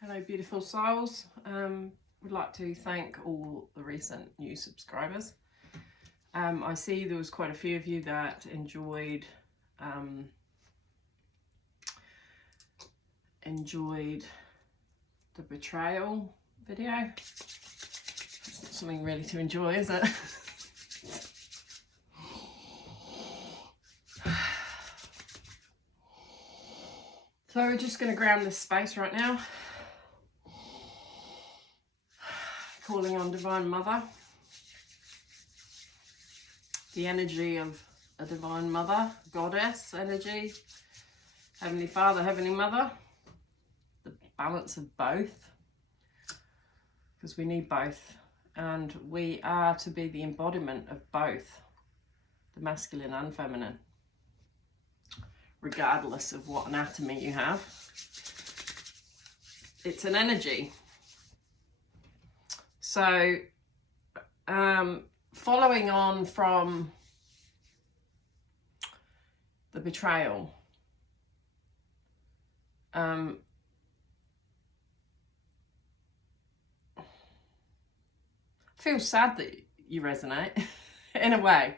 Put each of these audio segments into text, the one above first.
Hello beautiful souls. Would like to thank all the recent new subscribers. I see there was quite a few of you that enjoyed the Betrayal video. It's not something really to enjoy, is it? So we're just going to ground this space right now. Calling on Divine Mother. The energy of a Divine Mother, Goddess energy, Heavenly Father, Heavenly Mother. The balance of both. Because we need both. And we are to be the embodiment of both. The masculine and feminine. Regardless of what anatomy you have. It's an energy. So, following on from the betrayal, I feel sad that you resonate in a way.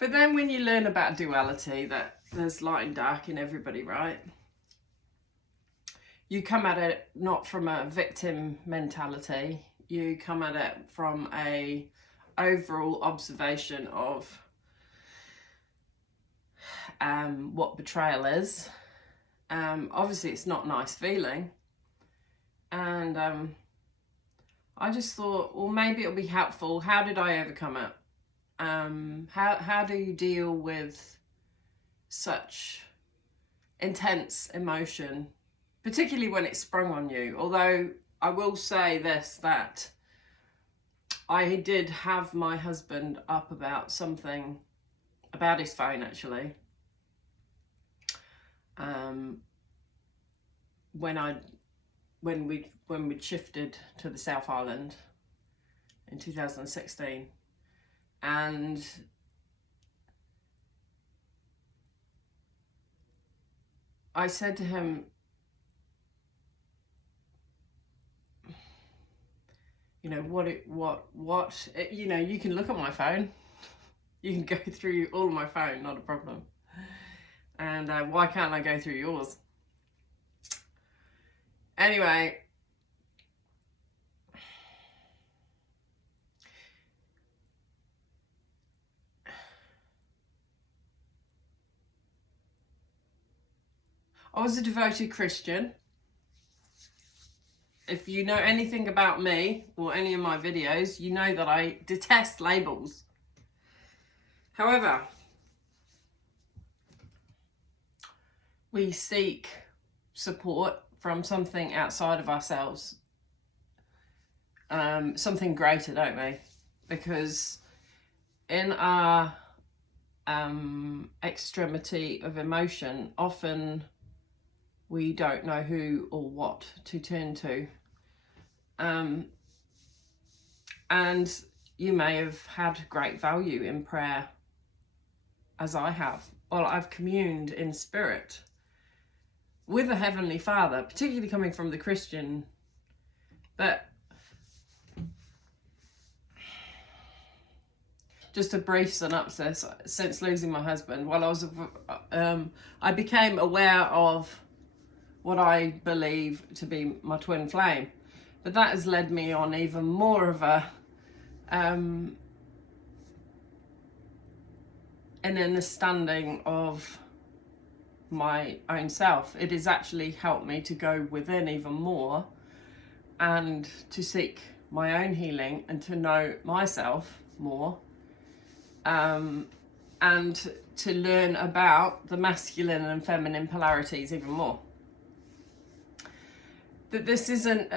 But then when you learn about duality, that there's light and dark in everybody, right? You come at it not from a victim mentality. You come at it from a overall observation of what betrayal is. Obviously, it's not a nice feeling. And I just thought, well, maybe it'll be helpful. How did I overcome it? How do you deal with such intense emotion, particularly when it's sprung on you? Although I will say this, that I did have my husband up about something, about his phone actually, when we'd shifted to the South Island in 2016. And I said to him, you know, you know, you can look at my phone. You can go through all of my phone, not a problem. And why can't I go through yours? Anyway, I was a devoted Christian. If you know anything about me or any of my videos, you know that I detest labels. However, we seek support from something outside of ourselves. Something greater, don't we? Because in our extremity of emotion, often we don't know who or what to turn to. And you may have had great value in prayer, as I have. Well, I've communed in spirit with the Heavenly Father, particularly coming from the Christian. But just a brief synopsis, since losing my husband, while I became aware of what I believe to be my twin flame. But that has led me on even more of an understanding of my own self. It has actually helped me to go within even more and to seek my own healing and to know myself more, and to learn about the masculine and feminine polarities even more. That this isn't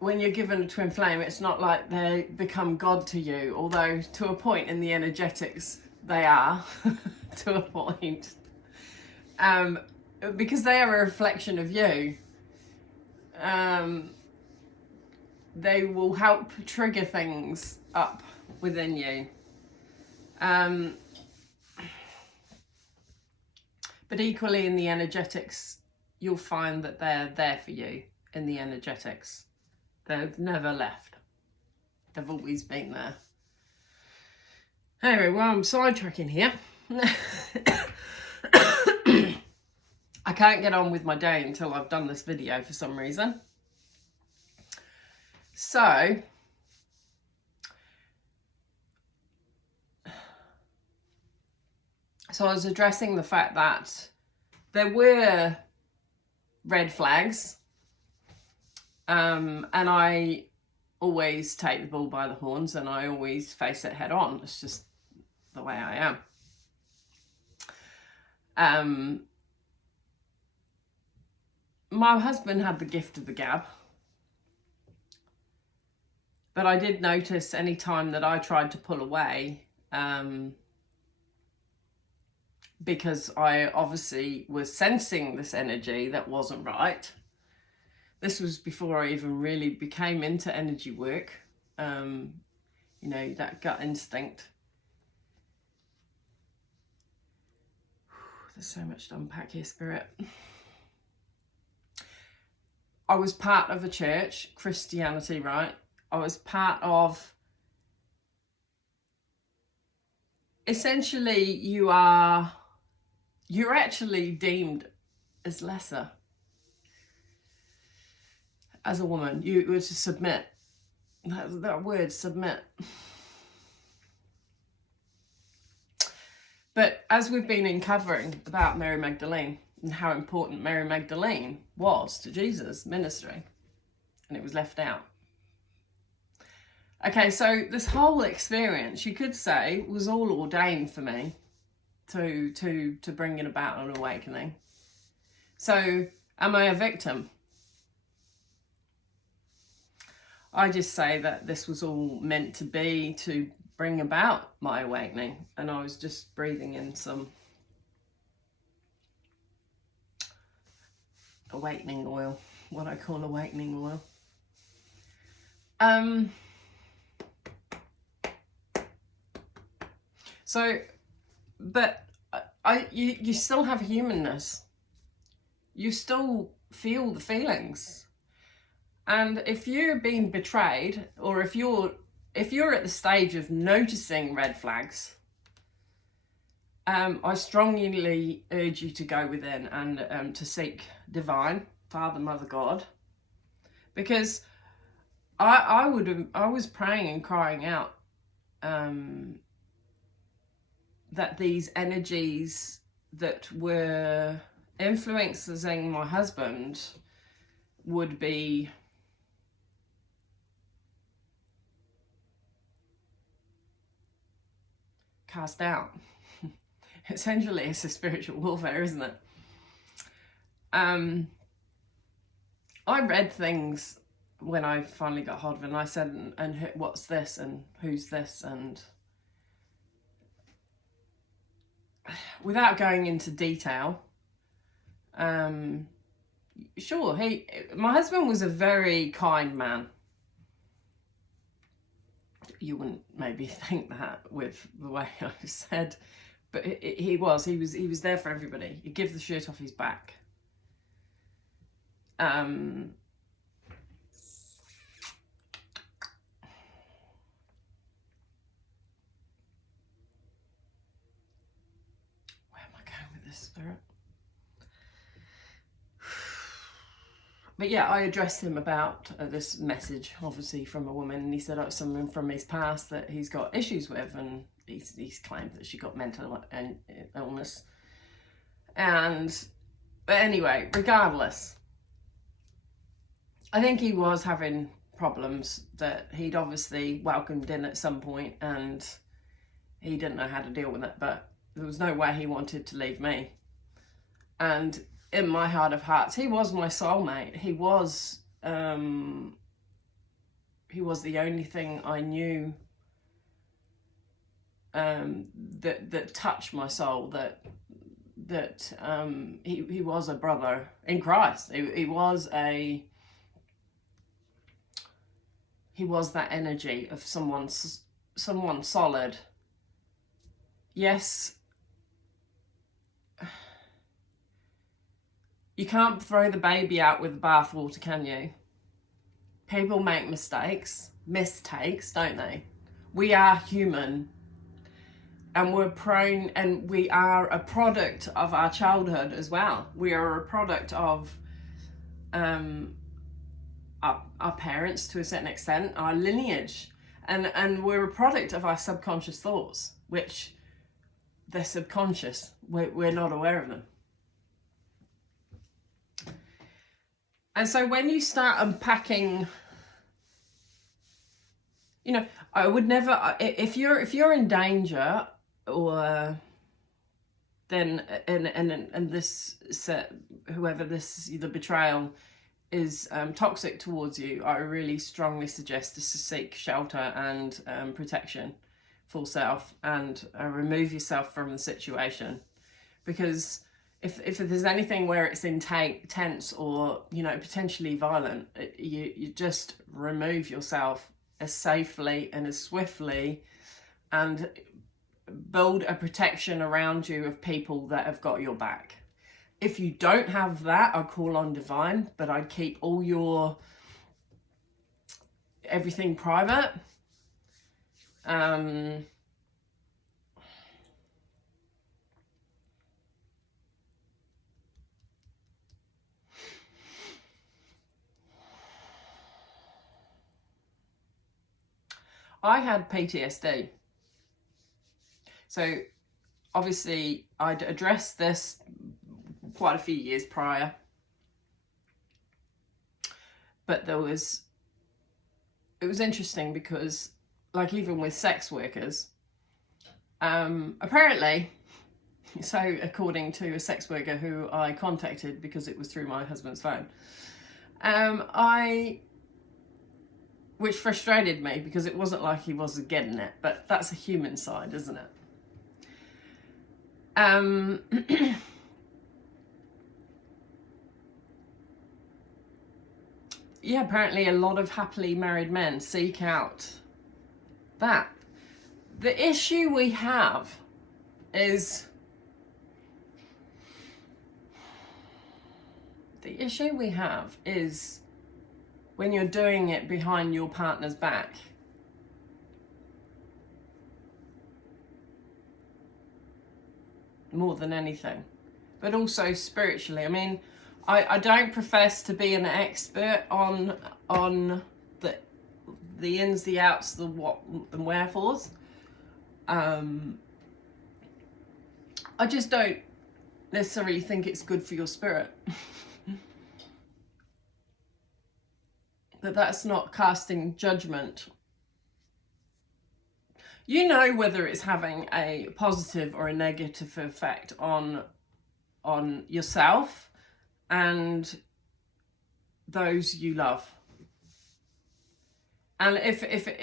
when you're given a twin flame, it's not like they become God to you, although to a point in the energetics they are, to a point. Because they are a reflection of you. They will help trigger things up within you. But equally in the energetics, you'll find that they're there for you. in the energetics. They've never left. They've always been there. Anyway, well, I'm sidetracking here. I can't get on with my day until I've done this video for some reason. So, I was addressing the fact that there were red flags, and I always take the bull by the horns and I always face it head on. It's just the way I am. My husband had the gift of the gab, but I did notice any time that I tried to pull away, because I obviously was sensing this energy that wasn't right. This was before I even really became into energy work, you know, that gut instinct. There's so much to unpack here, Spirit. I was part of a church, Christianity, right? I was part of, essentially you're actually deemed as lesser. As a woman, you were to submit. That word, submit. But as we've been uncovering about Mary Magdalene and how important Mary Magdalene was to Jesus' ministry, and it was left out. Okay, so this whole experience, you could say, was all ordained for me to bring it about an awakening. So, am I a victim? I just say that this was all meant to be to bring about my awakening, and I was just breathing in some awakening oil, what I call awakening oil. So, but you still have humanness. You still feel the feelings. And if you're being betrayed, or if you're at the stage of noticing red flags, I strongly urge you to go within and to seek divine Father, Mother, God, because I was praying and crying out that these energies that were influencing my husband would be cast out. Essentially, it's a spiritual warfare, isn't it? I read things when I finally got hold of it, and I said, and what's this, and who's this, and without going into detail, sure, my husband was a very kind man. You wouldn't maybe think that with the way I said, but he was there for everybody. He'd give the shirt off his back. Where am I going with this, Spirit? But yeah, I addressed him about this message, obviously from a woman, and he said it's something from his past that he's got issues with, and he's claimed that she got mental illness. But anyway, regardless, I think he was having problems that he'd obviously welcomed in at some point, and he didn't know how to deal with it, but there was no way he wanted to leave me. And in my heart of hearts, he was my soulmate. He was the only thing I knew that touched my soul. That he was a brother in Christ. He was that energy of someone solid. Yes. You can't throw the baby out with the bathwater, can you? People make mistakes, don't they? We are human, and we're prone, and we are a product of our childhood as well. We are a product of our parents to a certain extent, our lineage, and we're a product of our subconscious thoughts, which they're subconscious. We're not aware of them. And so when you start unpacking, you know, I would never, if you're in danger, or then and this whoever the betrayal is toxic towards you, I really strongly suggest to seek shelter and protection for self, and remove yourself from the situation. Because if there's anything where it's intense or, you know, potentially violent, you just remove yourself as safely and as swiftly, and build a protection around you of people that have got your back. If you don't have that, I call on divine, but I keep all your everything private. I had PTSD. So obviously I'd addressed this quite a few years prior, but it was interesting because, like, even with sex workers, apparently, so according to a sex worker who I contacted because it was through my husband's phone, which frustrated me because it wasn't like he wasn't getting it, but that's a human side, isn't it? Yeah, apparently a lot of happily married men seek out that. The issue we have is when you're doing it behind your partner's back. More than anything, but also spiritually. I mean, I don't profess to be an expert on the ins, the outs, the what and wherefores. I just don't necessarily think it's good for your spirit. But that's not casting judgment. You know whether it's having a positive or a negative effect on yourself and those you love. And if it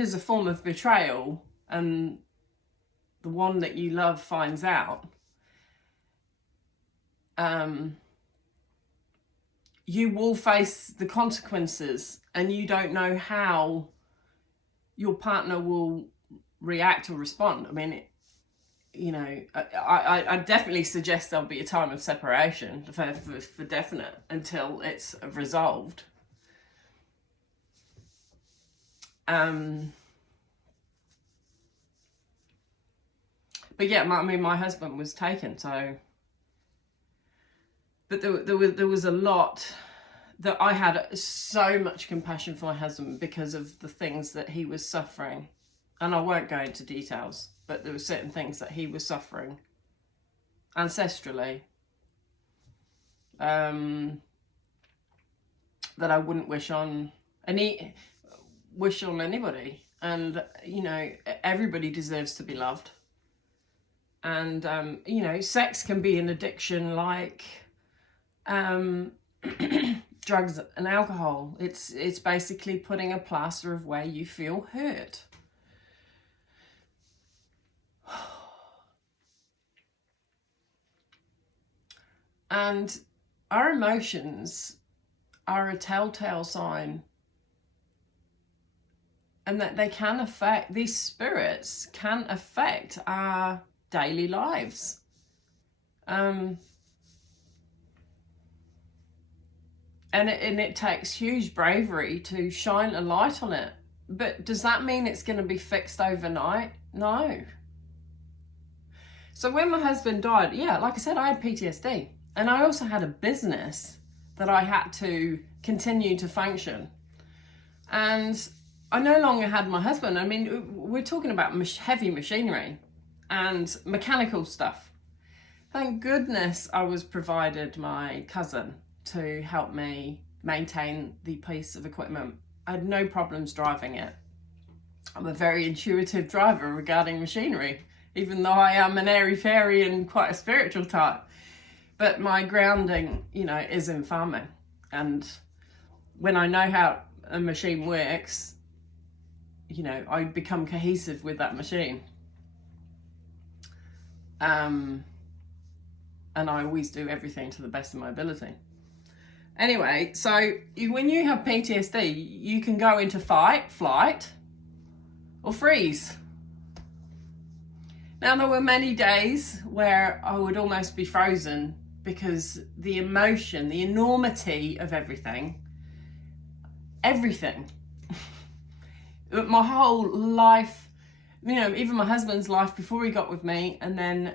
is a form of betrayal and the one that you love finds out, you will face the consequences, and you don't know how your partner will react or respond. I mean, I definitely suggest there'll be a time of separation for definite until it's resolved. But yeah, my husband was taken, so. But there was a lot that I had so much compassion for my husband because of the things that he was suffering. And I won't go into details, but there were certain things that he was suffering ancestrally that I wouldn't wish on anybody. And, you know, everybody deserves to be loved. And, you know, sex can be an addiction like drugs and alcohol. It's basically putting a plaster of where you feel hurt. And our emotions are a telltale sign, and that they can affect, these spirits can affect our daily lives. And it takes huge bravery to shine a light on it. But does that mean it's going to be fixed overnight? No. So when my husband died, yeah, like I said, I had PTSD. And I also had a business that I had to continue to function. And I no longer had my husband. I mean, we're talking about heavy machinery and mechanical stuff. Thank goodness I was provided my cousin to help me maintain the piece of equipment. I had no problems driving it. I'm a very intuitive driver regarding machinery, even though I am an airy-fairy and quite a spiritual type. But my grounding, is in farming. And when I know how a machine works, I become cohesive with that machine. And I always do everything to the best of my ability. Anyway, so when you have PTSD, you can go into fight, flight, or freeze. Now, there were many days where I would almost be frozen because the emotion, the enormity of everything, my whole life, even my husband's life before he got with me, and then,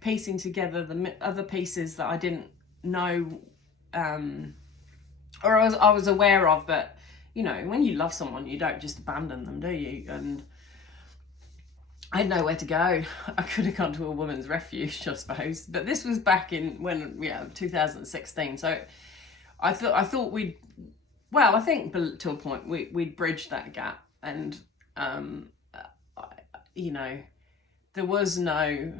piecing together the other pieces that I didn't know, or I was aware of, but, when you love someone, you don't just abandon them, do you? And I had nowhere to go. I could have gone to a woman's refuge, I suppose, but this was back in 2016. So I thought I think to a point we'd bridged that gap, and there was no.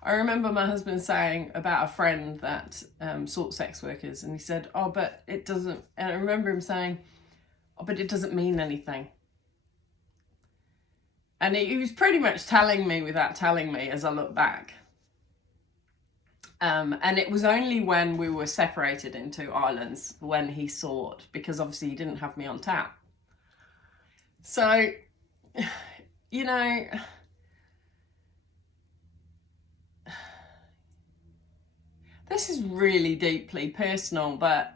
I remember my husband saying about a friend that sought sex workers, and he said, "Oh, but it doesn't." And I remember him saying, "Oh, but it doesn't mean anything." And he was pretty much telling me without telling me as I look back. And it was only when we were separated into islands when he sought, because obviously he didn't have me on tap. So, this is really deeply personal, but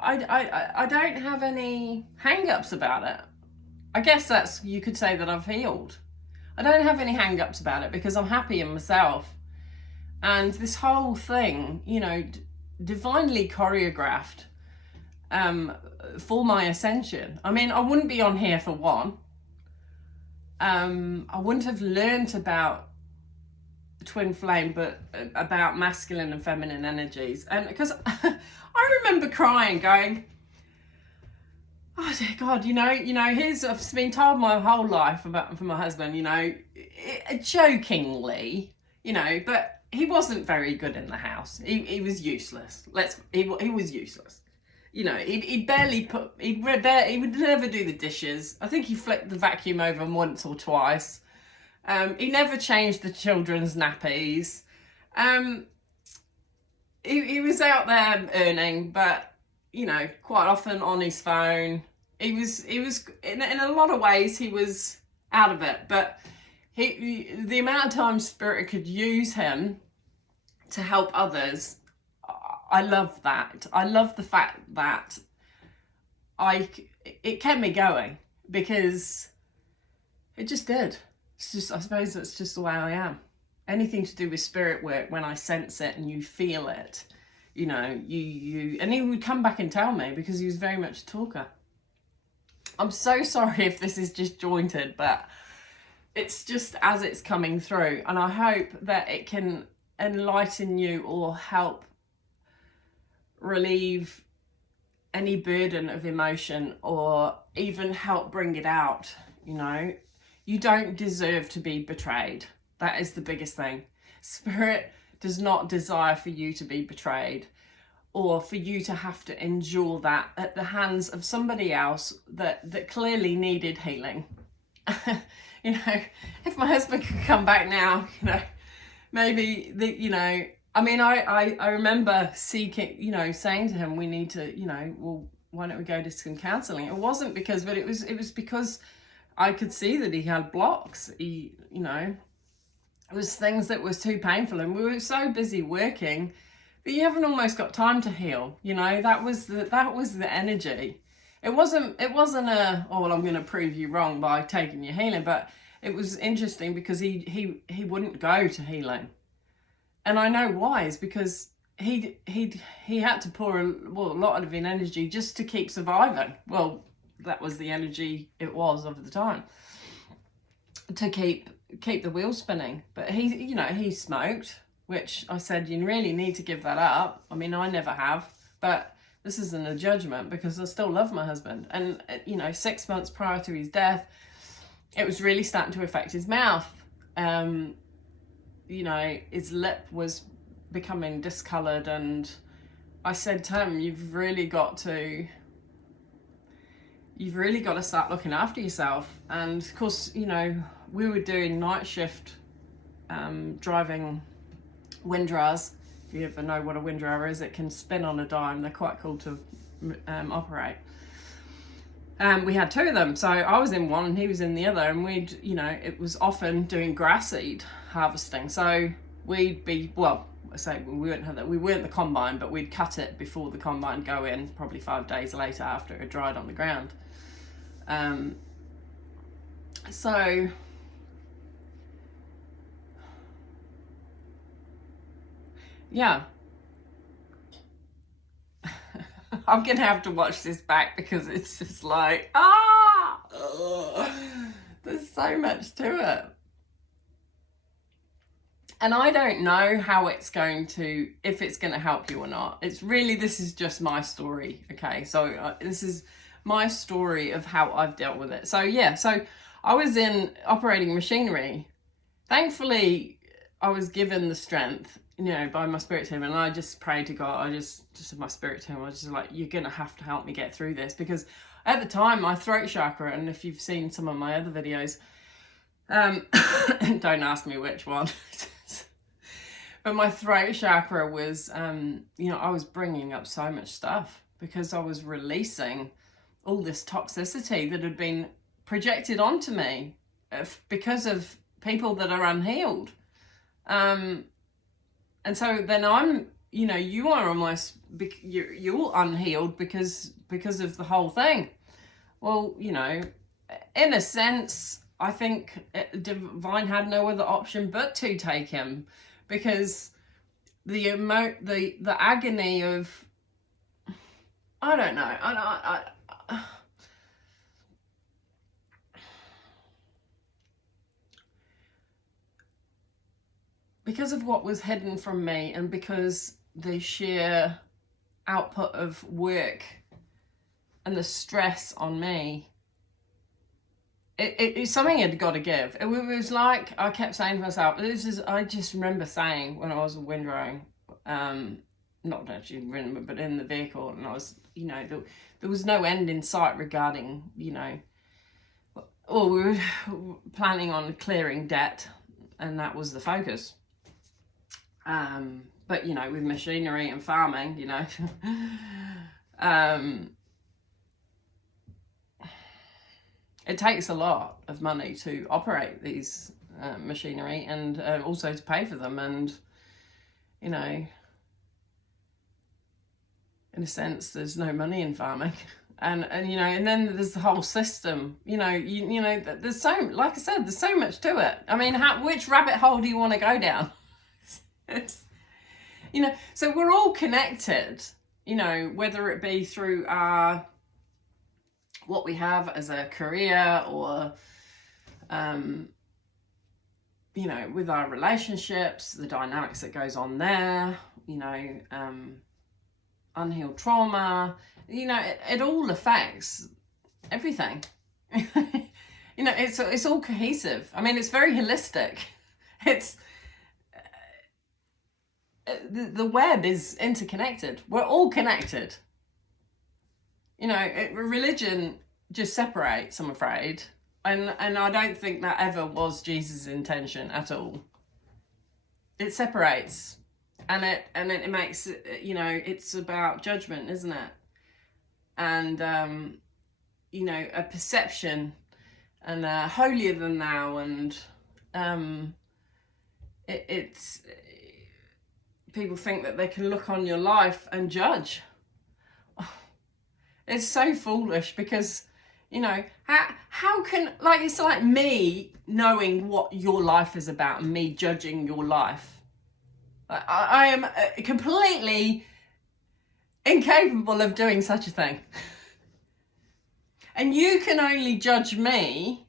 I don't have any hang-ups about it. I guess you could say that I've healed. I don't have any hang-ups about it because I'm happy in myself. And this whole thing, divinely choreographed for my ascension. I mean, I wouldn't be on here for one. I wouldn't have learnt about twin flame, but about masculine and feminine energies. And because I remember crying, going, "Oh dear God, I've been told my whole life from my husband, jokingly, but he wasn't very good in the house. He was useless. He was useless. He would never do the dishes. I think he flipped the vacuum over once or twice. He never changed the children's nappies. He was out there earning, but quite often on his phone. He was in a lot of ways he was out of it, but the amount of time Spirit could use him to help others, I love that. I love the fact that it kept me going, because it just did. It's just, I suppose that's just the way I am. Anything to do with spirit work, when I sense it and you feel it, and he would come back and tell me, because he was very much a talker. I'm so sorry if this is just jointed, but it's just as it's coming through, and I hope that it can enlighten you or help relieve any burden of emotion, or even help bring it out. You don't deserve to be betrayed. That is the biggest thing. Spirit does not desire for you to be betrayed, or for you to have to endure that at the hands of somebody else that clearly needed healing. If my husband could come back now, maybe I remember seeking, saying to him, we need to, why don't we go to some counselling? It wasn't because, but it was because I could see that he had blocks. He, you know, it was things that was too painful, and we were so busy working that you haven't almost got time to heal. You know, that was the energy. It wasn't a, oh well, I'm going to prove you wrong by taking your healing, but it was interesting because he wouldn't go to healing, and I know why. Is because he had to pour a lot of energy just to keep surviving. Well, that was the energy it was of the time, to keep the wheel spinning. But he smoked, which I said, you really need to give that up. I mean, I never have, but this isn't a judgment because I still love my husband. And 6 months prior to his death, it was really starting to affect his mouth. His lip was becoming discolored, and I said to him, you've really got to start looking after yourself. And of course, we were doing night shift, driving windrows. If you ever know what a windrower is, it can spin on a dime. They're quite cool to operate. We had two of them, so I was in one and he was in the other, and it was often doing grass seed harvesting. So we'd be, well, I say we weren't the combine, but we'd cut it before the combine go in, probably 5 days later after it had dried on the ground. So yeah, I'm gonna have to watch this back because it's just like, there's so much to it. And I don't know how it's if it's going to help you or not. This is just my story, okay? So this is my story of how I've dealt with it. So yeah, so I was in operating machinery. Thankfully, I was given the strength, by my spirit team, and I just prayed to God. I just said my spirit team, I was just like, you're going to have to help me get through this, because at the time, my throat chakra, and if you've seen some of my other videos, don't ask me which one, but my throat chakra was, I was bringing up so much stuff because I was releasing all this toxicity that had been projected onto me because of people that are unhealed. And so then I'm, you are almost, you're unhealed because of the whole thing. Well, in a sense, I think Divine had no other option but to take him, because the agony of, I don't know, because of what was hidden from me, and because the sheer output of work and the stress on me, it's something had got to give. It was like, I kept saying to myself, I just remember saying when I was windrowing, not actually remember, but in the vehicle, and I was, there was no end in sight regarding, or we were planning on clearing debt, and that was the focus. But with machinery and farming, it takes a lot of money to operate these machinery, and also to pay for them. And in a sense, there's no money in farming, and then there's the whole system. There's like I said, there's so much to it. I mean, which rabbit hole do you want to go down? It's, so we're all connected. Whether it be through our what we have as a career, or with our relationships, the dynamics that goes on there, unhealed trauma, it all affects everything. It's all cohesive. I mean, it's very holistic. It's the web is interconnected. We're all connected. Religion just separates, I'm afraid. And I don't think that ever was Jesus' intention at all. It separates, and it makes, it's about judgment, isn't it? and you know, a perception, and holier than thou, and it's people think that they can look on your life and judge. It's so foolish, because, you know, how can, like, it's like me knowing what your life is about and me judging your life. I am completely incapable of doing such a thing. And you can only judge me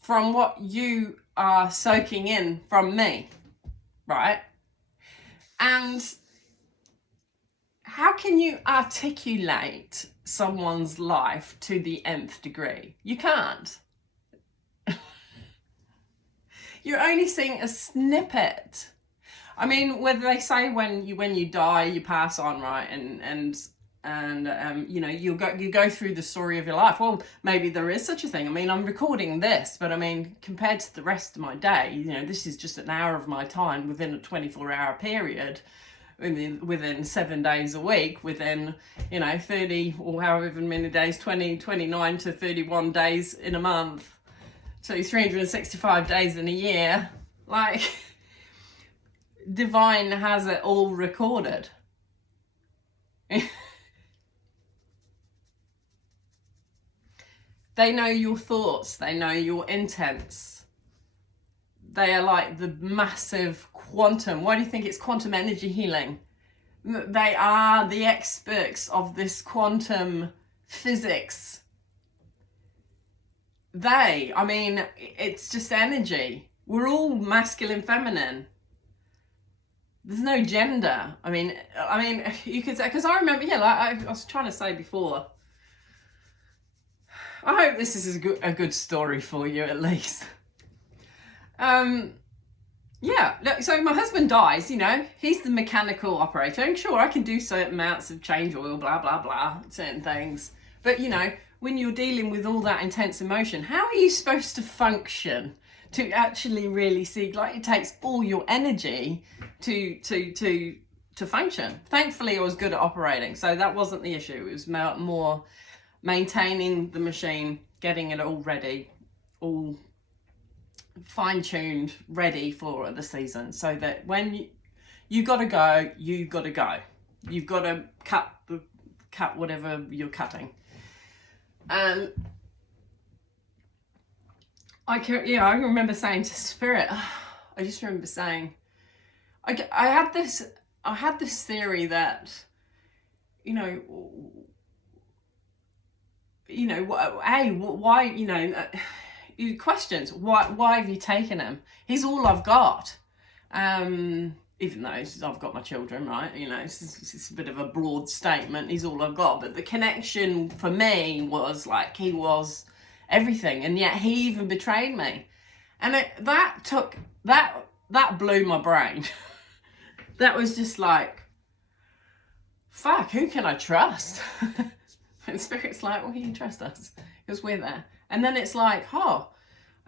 from what you are soaking in from me, right? And how can you articulate someone's life to the nth degree? You can't. You're only seeing a snippet. I mean, whether they say when you die, you pass on, right? And you know, you go through the story of your life. Well, maybe there is such a thing. I mean, I'm recording this, but I mean, compared to the rest of my day, you know, this is just an hour of my time within a 24-hour period, within 7 days a week, within, you know, 30 or however many days, 29 to 31 days in a month, so 365 days in a year. Like, Divine has it all recorded. They know your thoughts, they know your intents. They are like the massive quantum. Why do you think it's quantum energy healing? They are the experts of this quantum physics. I mean, it's just energy. We're all masculine, feminine. There's no gender. I mean, you could say, because I remember, yeah, like I was trying to say before, I hope this is a good story for you, at least. Yeah, so my husband dies, you know, he's the mechanical operator. I'm sure I can do certain amounts of change oil, blah, blah, blah, certain things. But, you know, when you're dealing with all that intense emotion, how are you supposed to function to actually really see? Like, it takes all your energy to function. Thankfully, I was good at operating, so that wasn't the issue. It was more maintaining the machine, getting it all ready, all fine-tuned, ready for the season, so that when you gotta go, you've got to go. You've got to cut whatever you're cutting. And I remember saying to Spirit, I just remember saying, I had this theory that, you know, why, you know, questions, why have you taken him? He's all I've got. Even though I've got my children, right? You know, it's a bit of a broad statement. He's all I've got. But the connection for me was like, he was everything, and yet he even betrayed me. And that blew my brain. That was just like, fuck, who can I trust? And Spirit's like, well, you can trust us because we're there. And then it's like, oh,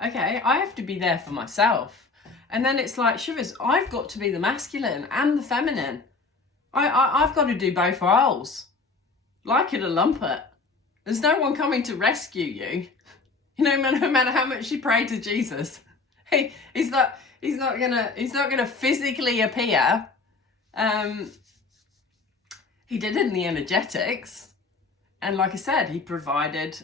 okay, I have to be there for myself. And then it's like, shivers, I've got to be the masculine and the feminine. I've got to do both roles. Like it or lump it. There's no one coming to rescue you. You know, no matter how much you pray to Jesus, he's not gonna physically appear. He did in the energetics. And like I said, he provided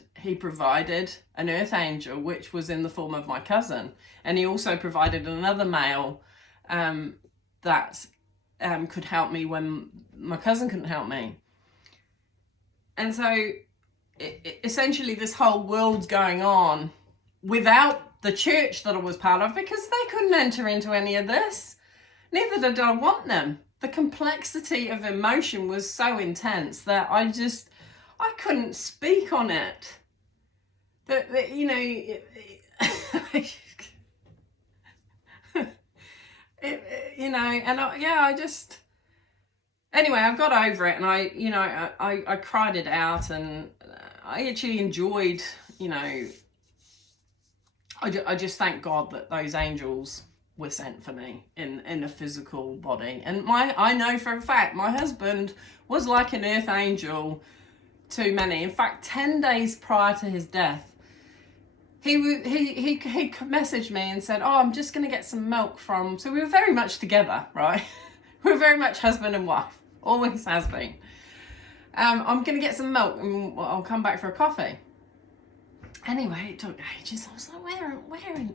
an earth angel, which was in the form of my cousin. And he also provided another male that could help me when my cousin couldn't help me. And so essentially this whole world's going on without the church that I was part of, because they couldn't enter into any of this. Neither did I want them. The complexity of emotion was so intense that I couldn't speak on it. That you know, you know, and anyway, I got over it, and I cried it out, and I actually enjoyed, you know, I just thank God that those angels were sent for me in a physical body. And I know for a fact my husband was like an earth angel to many. In fact, 10 days prior to his death, he messaged me and said, "Oh, I'm just going to get some milk from..." So we were very much together, right? We were very much husband and wife. Always has been. "I'm going to get some milk and I'll come back for a coffee." Anyway, it took ages. I was like,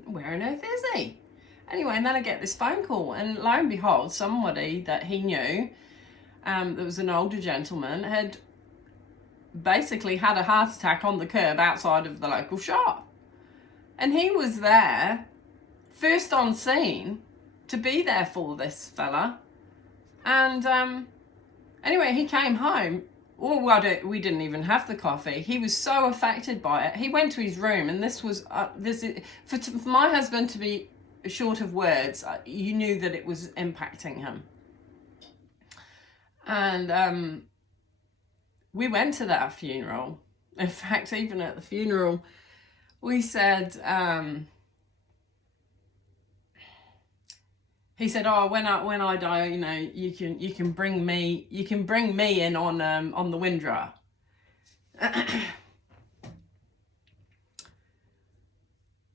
where on earth is he? Anyway, and then I get this phone call, and lo and behold, somebody that he knew, that was an older gentleman, had basically had a heart attack on the curb outside of the local shop. And he was there, first on scene, to be there for this fella. And anyway, he came home. Well, we didn't even have the coffee. He was so affected by it. He went to his room, and this is for my husband to be short of words. You knew that it was impacting him. And we went to that funeral. In fact, even at the funeral, we said, he said, "Oh, when I die, you know, you can bring me in on the windrower."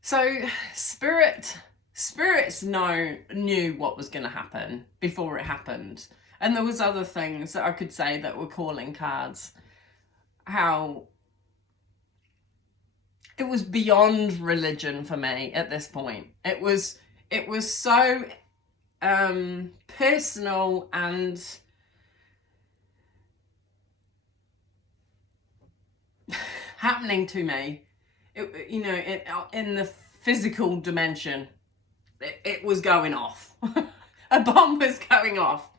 So spirits knew what was going to happen before it happened, and there was other things that I could say that were calling cards. How it was beyond religion for me at this point. It was so personal and happening to me. In the physical dimension, it was going off. A bomb was going off.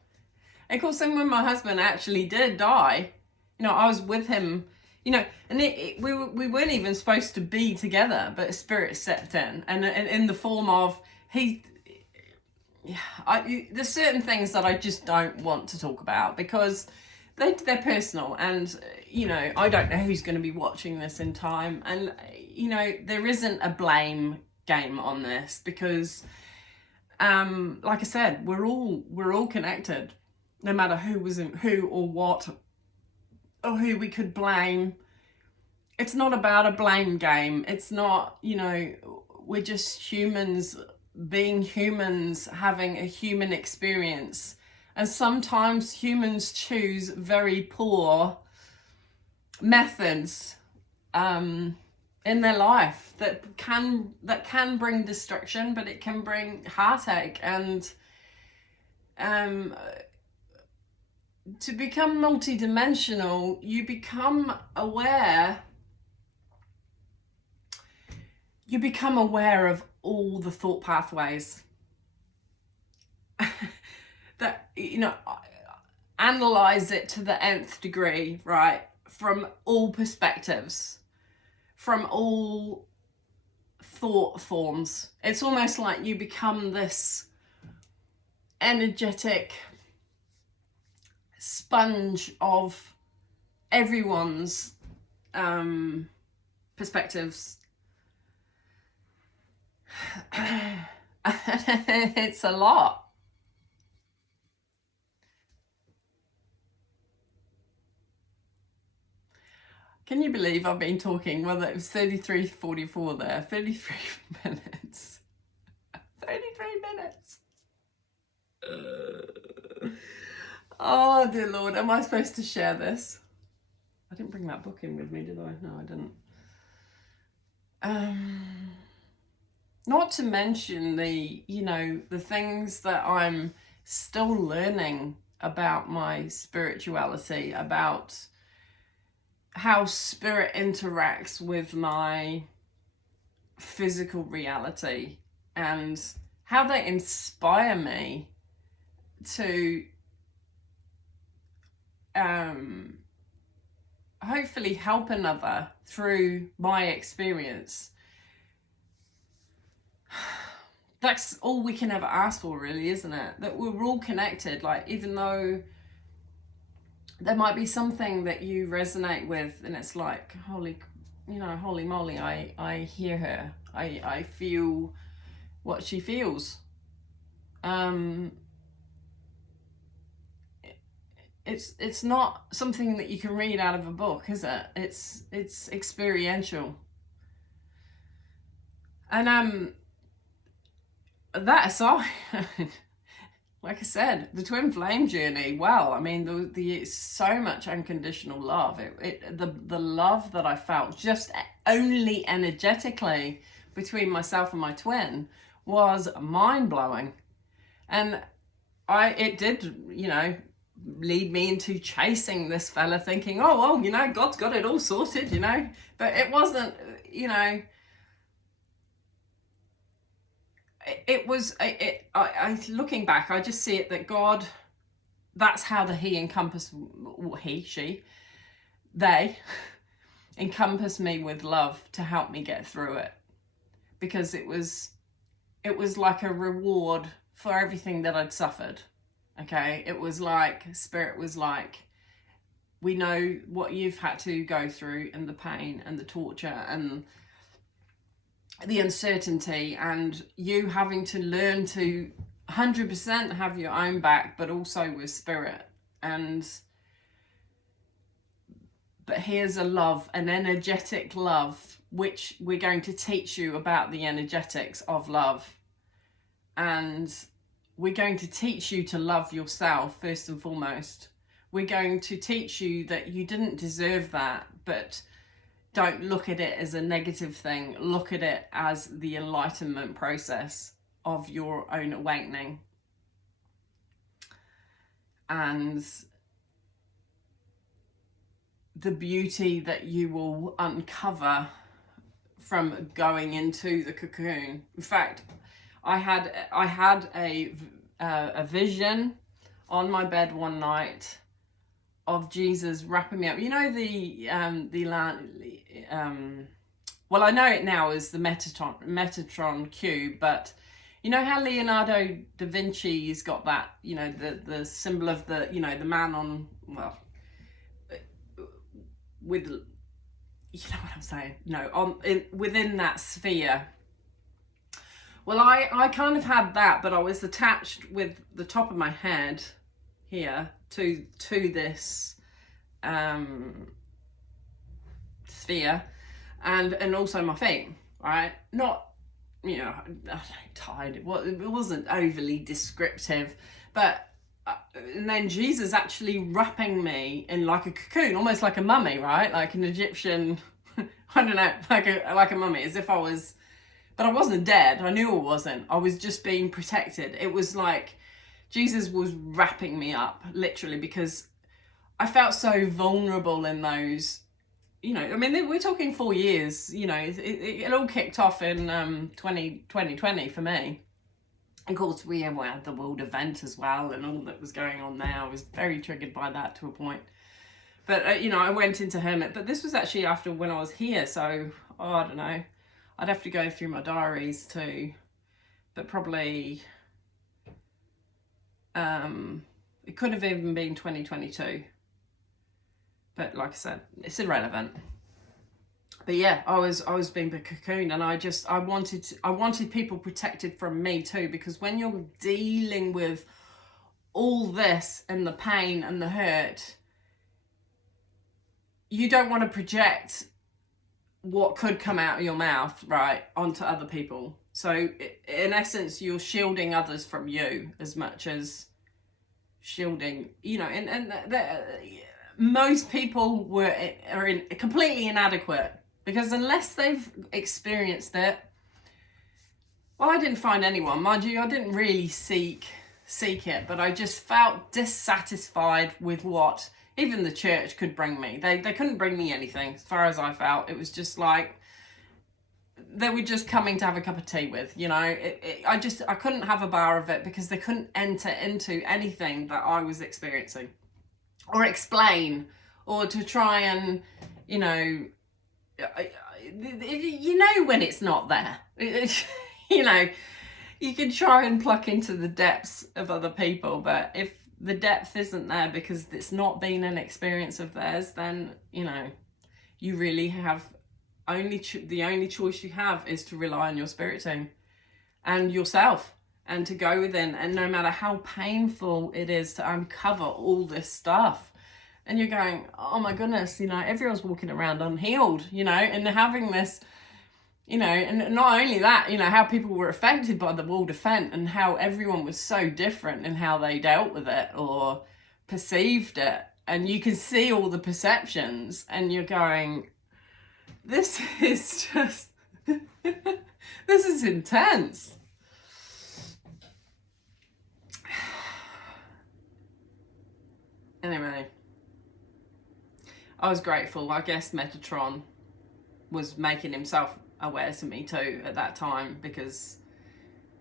And of course, then when my husband actually did die, I was with him, and we weren't even supposed to be together, but spirit stepped in, and in the form of there's certain things that I just don't want to talk about because they're personal, and I don't know who's going to be watching this in time, and there isn't a blame game on this because like I said, we're all connected, no matter who or what or who we could blame. It's not about a blame game. It's not, we're just humans being humans, having a human experience. And sometimes humans choose very poor methods in their life that can bring destruction, but it can bring heartache. And to become multidimensional, you become aware of all the thought pathways that, analyze it to the nth degree, right? From all perspectives, from all thought forms. It's almost like you become this energetic sponge of everyone's perspectives. It's a lot. Can you believe I've been talking? Well, it was 33:44 there. 33 minutes. 33 minutes. Oh, dear Lord. Am I supposed to share this? I didn't bring that book in with me, did I? No, I didn't. Not to mention the things that I'm still learning about my spirituality, about how spirit interacts with my physical reality, and how they inspire me to hopefully help another through my experience. That's all we can ever ask for, really, isn't it? That we're all connected. Like, even though there might be something that you resonate with, and it's like, holy moly, I hear her. I feel what she feels. um, it's not something that you can read out of a book, is it? It's experiential. And that aside, like I said, the twin flame journey. Well, I mean, the so much unconditional love. The love that I felt just only energetically between myself and my twin was mind blowing, and it did, lead me into chasing this fella, thinking, oh well, God's got it all sorted, but it wasn't, it was I looking back, I just see it that God, that's how he encompassed, they encompassed me with love to help me get through it, because it was like a reward for everything that I'd suffered. Okay, it was like Spirit was like, we know what you've had to go through, and the pain and the torture and the uncertainty, and you having to learn to 100% have your own back, but also with Spirit. But here's a love, an energetic love, which we're going to teach you about the energetics of love. And we're going to teach you to love yourself first and foremost. We're going to teach you that you didn't deserve that, but don't look at it as a negative thing. Look at it as the enlightenment process of your own awakening. And the beauty that you will uncover from going into the cocoon. In fact, I had a vision on my bed one night of Jesus wrapping me up. You know well, I know it now as the Metatron cube, but you know how Leonardo da Vinci's got that, the symbol of the, the man on, well, with, you know what I'm saying? No, within that sphere. Well, I kind of had that, but I was attached with the top of my head here to this sphere, and also my feet, right? Not, tied. It wasn't overly descriptive, but and then Jesus actually wrapping me in like a cocoon, almost like a mummy, right? Like an Egyptian, I don't know, like a mummy, as if I was. But I wasn't dead. I knew I wasn't. I was just being protected. It was like Jesus was wrapping me up, literally, because I felt so vulnerable in those, I mean, we're talking 4 years, it all kicked off in 2020 for me. Of course, we had the world event as well, and all that was going on there. I was very triggered by that to a point. But, I went into hermit. But this was actually after when I was here, so, I don't know. I'd have to go through my diaries too, but probably it could have even been 2022. But like I said, it's irrelevant. But yeah, I was being the cocoon, and I wanted people protected from me too, because when you're dealing with all this and the pain and the hurt, you don't want to project what could come out of your mouth, right, onto other people. So in essence, you're shielding others from you as much as shielding, and most people are completely inadequate, because unless they've experienced it, well, I didn't find anyone, mind you. I didn't really seek it, but I just felt dissatisfied with what even the church could bring me. They couldn't bring me anything, as far as I felt. It was just like they were just coming to have a cup of tea with, I couldn't have a bar of it, because they couldn't enter into anything that I was experiencing, or explain, or to try and, when it's not there. You can try and pluck into the depths of other people, but if the depth isn't there because it's not been an experience of theirs, then, you really have the only choice you have is to rely on your spirit team and yourself, and to go within, and no matter how painful it is to uncover all this stuff, and you're going, oh my goodness, you know, everyone's walking around unhealed, you know, and having this, you know, and not only that, you know, how people were affected by the walled event and how everyone was so different in how they dealt with it or perceived it. And you can see all the perceptions and you're going, this is just, this is intense. Anyway, I was grateful. I guess Metatron was making himself aware to me too at that time, because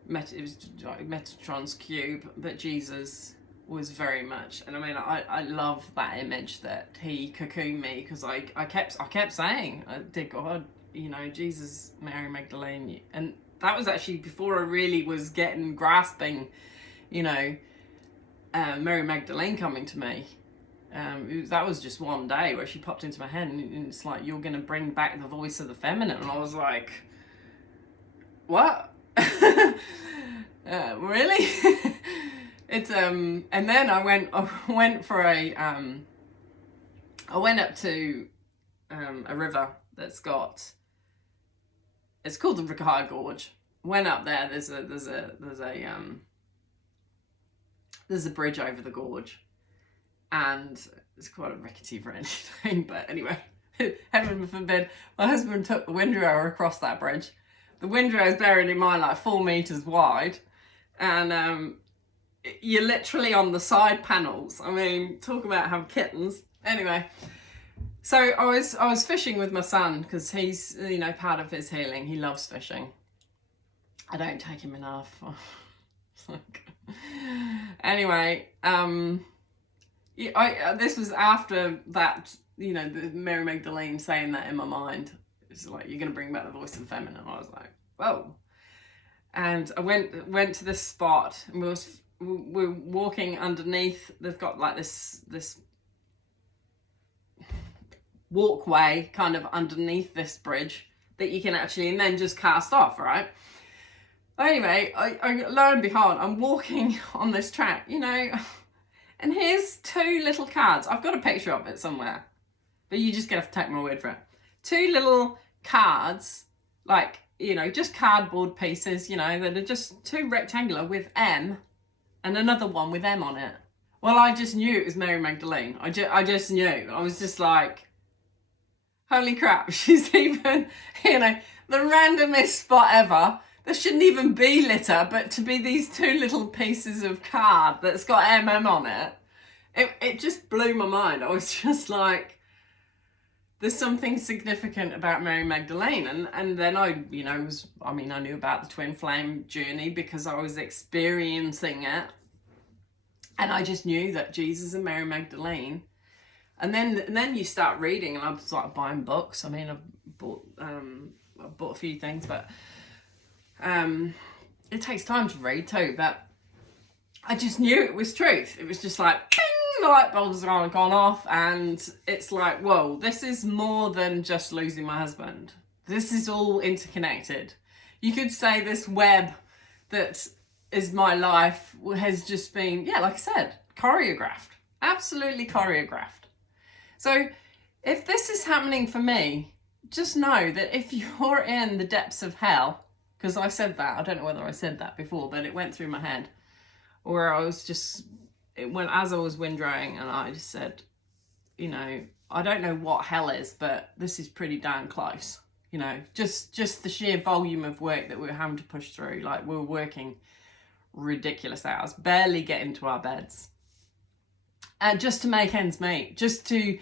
it was Metatron's cube, but Jesus was very much, and I mean, I love that image that he cocooned me, because I kept saying, dear God, you know, Jesus, Mary Magdalene, and that was actually before I really was grasping, you know, Mary Magdalene coming to me. That was just one day where she popped into my head, and it's like, you're going to bring back the voice of the feminine. And I was like, what? Really? It's and then I went for a I went up to a river that's got, it's called the Ricard Gorge. Went up there. There's a bridge over the gorge, and it's quite a rickety for anything, but anyway, heaven forbid, my husband took the windrow across that bridge. The windrow is, bearing in mind, like 4 meters wide, and you're literally on the side panels. I mean, talk about having kittens. Anyway, so I was fishing with my son, because he's, you know, part of his healing, he loves fishing. I don't take him enough. Anyway, this was after that, you know, the Mary Magdalene saying that in my mind. It's like, you're going to bring back the voice of the feminine. I was like, whoa. And I went to this spot, and we're walking underneath. They've got like this walkway kind of underneath this bridge that you can actually, and then just cast off, right? Anyway, I lo and behold, I'm walking on this track, you know, and here's 2 little cards. I've got a picture of it somewhere, but you just have to take my word for it. 2 little cards, like, you know, just cardboard pieces, you know, that are just 2 rectangular with M, and another one with M on it. Well, I just knew it was Mary Magdalene. I just knew. I was just like, holy crap, she's even, you know, the randomest spot ever. There shouldn't even be litter, but to be these 2 little pieces of card that's got MM on it, it just blew my mind. I was just like, there's something significant about Mary Magdalene. And then I knew about the twin flame journey because I was experiencing it. And I just knew that Jesus and Mary Magdalene. And then you start reading, and I was like buying books. I mean, I bought a few things, but it takes time to read too. But I just knew it was truth. It was just like, ping, the light bulbs are gone off, and it's like, whoa, this is more than just losing my husband. This is all interconnected. You could say this web that is my life has just been, yeah, like I said, choreographed. Absolutely choreographed. So if this is happening for me, just know that if you're in the depths of hell, because I said that, I don't know whether I said that before, but it went through my head, or I was just, as I was windrowing, and I just said, you know, I don't know what hell is, but this is pretty damn close. You know, just the sheer volume of work that we're having to push through. Like, we're working ridiculous hours, barely getting to our beds. And just to make ends meet, just to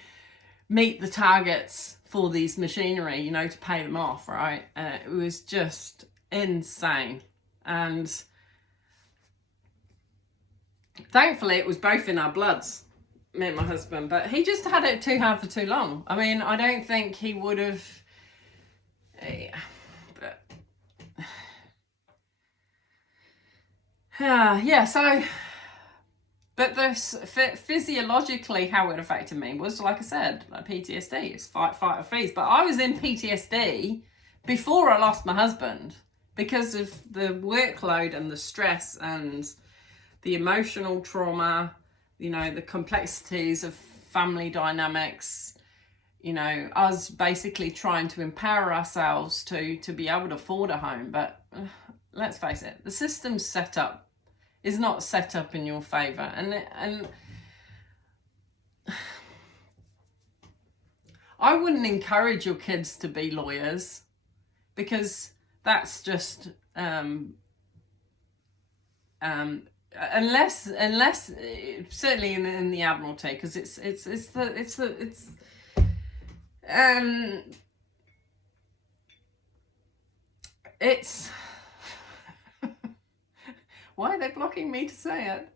meet the targets for these machinery, you know, to pay them off, right? It was just insane. And thankfully it was both in our bloods, me and my husband, but he just had it too hard for too long. I mean, I don't think he would have, but this, physiologically, how it affected me was, like I said, like PTSD. It's fight or freeze. But I was in PTSD before I lost my husband, because of the workload and the stress and the emotional trauma, you know, the complexities of family dynamics, you know, us basically trying to empower ourselves to be able to afford a home. But let's face it, the system's set up is not set up in your favor. And I wouldn't encourage your kids to be lawyers, because that's just unless certainly in the Admiralty, because it's why are they blocking me to say it?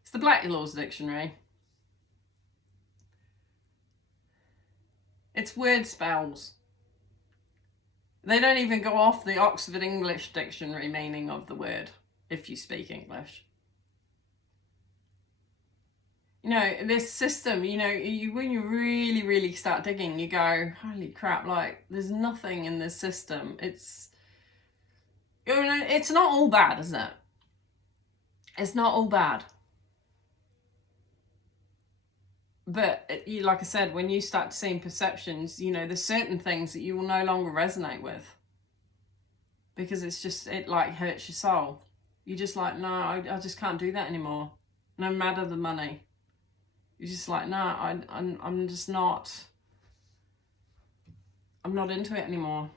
It's the Black Laws Dictionary. It's word spells. They don't even go off the Oxford English Dictionary meaning of the word if you speak English. You know, this system, you know, when you really, really start digging, you go, holy crap, like, there's nothing in this system. It's, you know, it's not all bad, is it? It's not all bad. But like I said, when you start seeing perceptions, you know, there's certain things that you will no longer resonate with, because it's just, it like hurts your soul. You're just like, no, I just can't do that anymore, no matter the money. You're just like, no, I'm just not, I'm not into it anymore.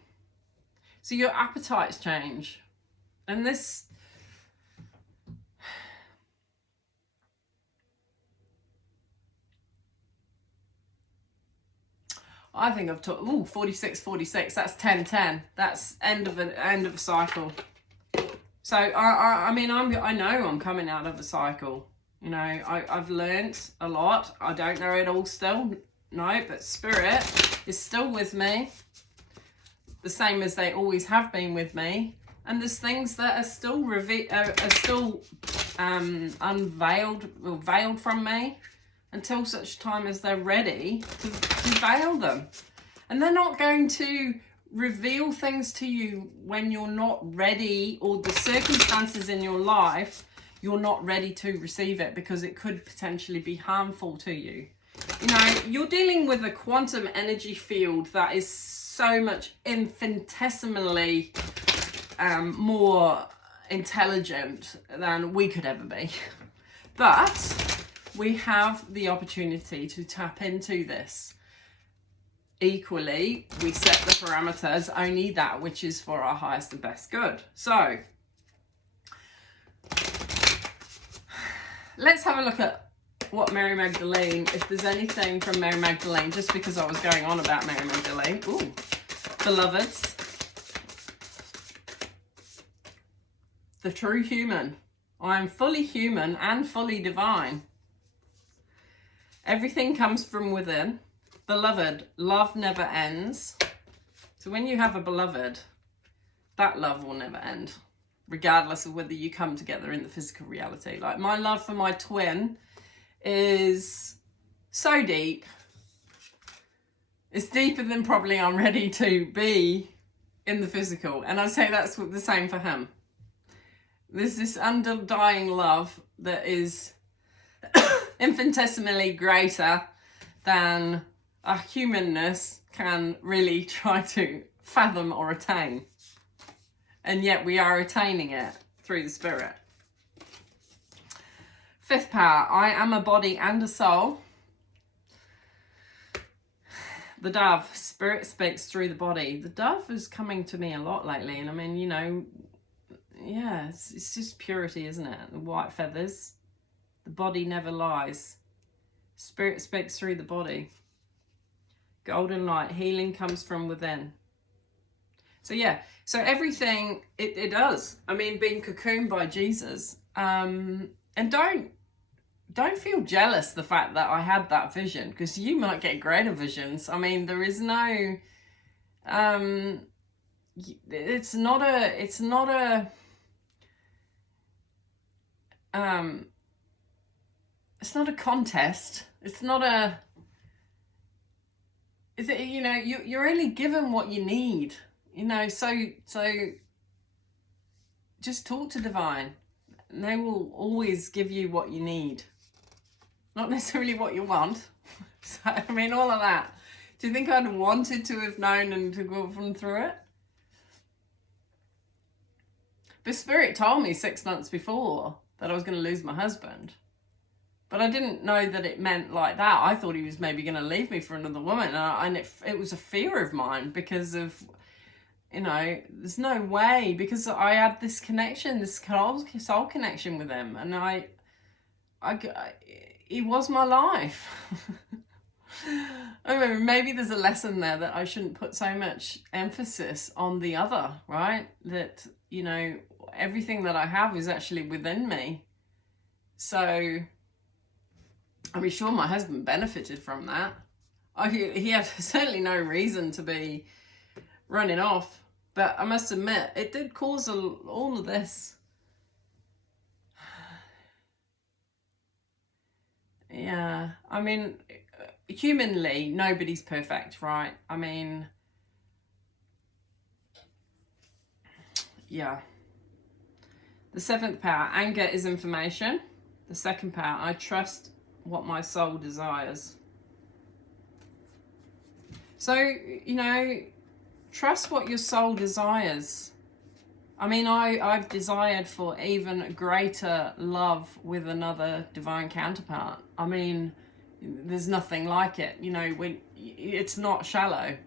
So your appetites change. And this, I think I've taught, 46, that's 10. That's end of a cycle. So I mean, I know I'm coming out of a cycle. You know, I've learnt a lot. I don't know it all still, no, but Spirit is still with me, the same as they always have been with me. And there's things that are still unveiled or veiled from me, until such time as they're ready to veil them. And they're not going to reveal things to you when you're not ready, or the circumstances in your life, you're not ready to receive it, because it could potentially be harmful to you. You know, you're dealing with a quantum energy field that is so much infinitesimally more intelligent than we could ever be. But we have the opportunity to tap into this. Equally, we set the parameters, only that which is for our highest and best good. So, let's have a look at what Mary Magdalene, if there's anything from Mary Magdalene, just because I was going on about Mary Magdalene. Ooh, beloveds. The true human. I am fully human and fully divine. Everything comes from within. Beloved, love never ends. So when you have a beloved, that love will never end, regardless of whether you come together in the physical reality. Like, my love for my twin is so deep. It's deeper than probably I'm ready to be in the physical. And I'd say that's the same for him. There's this undying love that is infinitesimally greater than our humanness can really try to fathom or attain. And yet we are attaining it through the Spirit. Fifth power, I am a body and a soul. The dove, Spirit speaks through the body. The dove is coming to me a lot lately. And I mean, you know, yeah, it's just purity, isn't it? The white feathers. The body never lies. Spirit speaks through the body. Golden light, healing comes from within. So yeah, so everything, it does. I mean, being cocooned by Jesus. And don't feel jealous the fact that I had that vision, because you might get greater visions. I mean, there is no, it's not a contest. It's not is it, you know, you're only given what you need, you know, so just talk to divine. And they will always give you what you need. Not necessarily what you want. So, I mean, all of that. Do you think I'd wanted to have known and to go through it? The Spirit told me 6 months before that I was going to lose my husband. But I didn't know that it meant like that. I thought he was maybe going to leave me for another woman. And it was a fear of mine because of, you know, there's no way. Because I had this connection, this soul connection with him. And he was my life. I mean, maybe there's a lesson there that I shouldn't put so much emphasis on the other, right? That, you know, everything that I have is actually within me. So, I mean, sure, my husband benefited from that. He had certainly no reason to be running off. But I must admit, it did cause all of this. Yeah, I mean, humanly, nobody's perfect, right? I mean, yeah. The 7th power, anger is information. The 2nd power, I trust what my soul desires. So, you know, trust what your soul desires. I mean, I've desired for even greater love with another divine counterpart. I mean, there's nothing like it. You know, when it's not shallow.